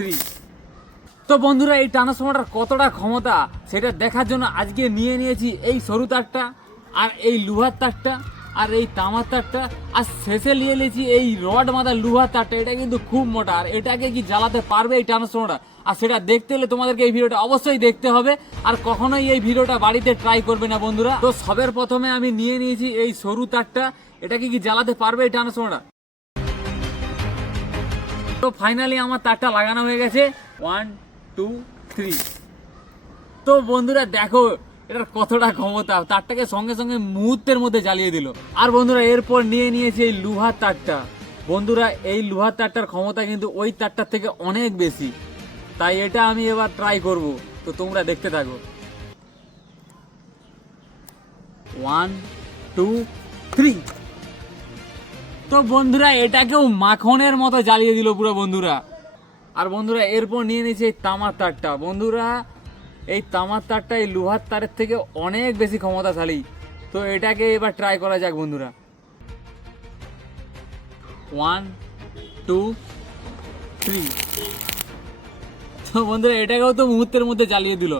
3। তো বন্ধুরা এই ট্রান্সফর্মারটার কতটা ক্ষমতা সেটা দেখার জন্য আজকে নিয়ে নিয়েছি এই সরু তারটা, আর এই লোহার তারটা, আর এই তামার তারটা, আর শেষে নিয়ে নিয়েছি এই রড মাথার লোহার তারটা। এটা কিন্তু খুব মোটা, আর এটাকে কি জ্বালাতে পারবে এই ট্রান্সফর্মারটা, আর সেটা দেখতে হলে তোমাদেরকে এই ভিডিওটা অবশ্যই দেখতে হবে। আর কখনোই এই ভিডিওটা বাড়িতে ট্রাই করবে না বন্ধুরা। তো সবের প্রথমে আমি নিয়ে নিয়েছি এই সরু তারটা, এটাকে কি জ্বালাতে পারবে এই ট্রান্সফর্মারটা। তো ফাইনালি আমার তারটা লাগানো হয়ে গেছে, 1 2 3। তো বন্ধুরা দেখো এটার কতটা ক্ষমতা, তারটাকে সঙ্গে সঙ্গে মুহূর্তের মধ্যে জ্বালিয়ে দিল। আর বন্ধুরা এরপর নিয়ে নিয়েছি এই লোহার তারটা। বন্ধুরা এই লোহার তারটার ক্ষমতা কিন্তু ওই তারটার থেকে অনেক বেশি, তাই এটা আমি এবার ট্রাই করব। তো তোমরা দেখতে থাকো। 1 2 3। তো বন্ধুরা এটাকেও মাখনের মতো জ্বালিয়ে দিল পুরো বন্ধুরা। আর বন্ধুরা এরপর নিয়ে নিয়েছি এই তামার তারটা। বন্ধুরা এই তামার তারটা এই লোহার তারের থেকে অনেক বেশি ক্ষমতাশালী। তো এটাকে এবার ট্রাই করা যাক বন্ধুরা। 1 2 3। তো বন্ধুরা এটাকেও তো মুহূর্তের মধ্যে জ্বালিয়ে দিল।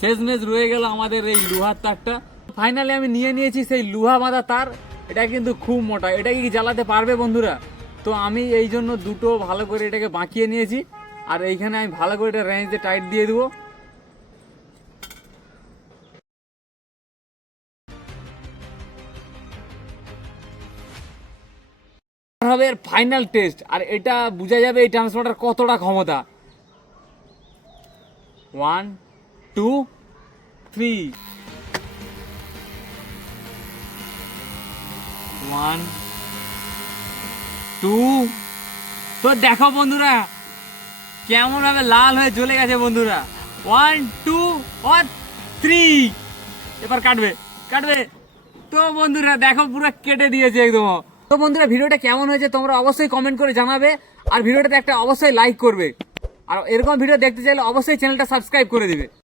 শেষমেশ রয়ে গেল আমাদের এই লোহার তারটা। ফাইনালি আমি নিয়ে নিয়েছি সেই লোহা বাঁধা তার। এটা কিন্তু খুব মোটা, এটাকে কি জ্বালাতে পারবে বন্ধুরা? তো আমি এই জন্য দুটো ভালো করে এটাকে বাঁকিয়ে নিয়েছি, আর এইখানে আমি ভালো করে এটা রেঞ্জ দিয়ে টাইট দিয়ে দেবো। হবে এর ফাইনাল টেস্ট, আর এটা বোঝা যাবে এই ট্রান্সফর্মারটার কতটা ক্ষমতা। 1 2 3। 1 2। তো দেখো বন্ধুরা কেমন ভাবে লাল হয়ে জ্বলে গেছে বন্ধুরা। 1 2 আর 3। এবার কাটবে কাটবে। তো বন্ধুরা দেখো পুরো কেটে দিয়েছে একদম। তো বন্ধুরা ভিডিওটা কেমন হয়েছে তোমরা অবশ্যই কমেন্ট করে জানাবে, আর ভিডিওটাতে একটা অবশ্যই লাইক করবে, আর এরকম ভিডিও দেখতে চাইলে অবশ্যই চ্যানেলটা সাবস্ক্রাইব করে দিবে।